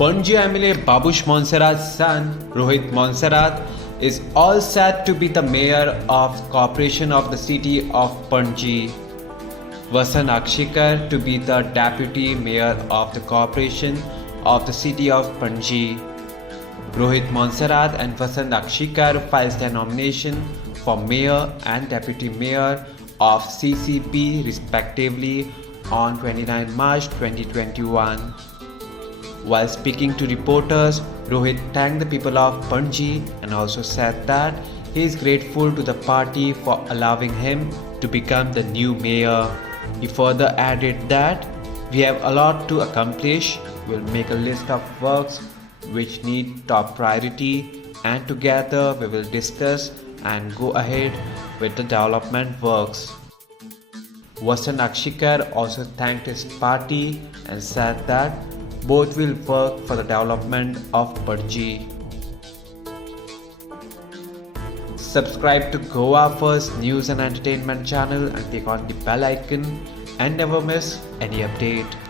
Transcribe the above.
Panaji MLA Babush Monserrat's son, Rohit Monserrat, is all set to be the mayor of Corporation of the City of Panaji. Vasant Akshikar to be the deputy mayor of the Corporation of the City of Panaji. Rohit Monserrat and Vasant Akshikar files their nomination for mayor and deputy mayor of CCP respectively on 29 March 2021. While speaking to reporters, Rohit thanked the people of Panaji and also said that he is grateful to the party for allowing him to become the new mayor. He further added that we have a lot to accomplish. We'll make a list of works which need top priority, and together we will discuss and go ahead with the development works. Vasant Akshikar also thanked his party and said that both will work for the development of Panaji. Subscribe to Goa First News and Entertainment channel and click on the bell icon and never miss any update.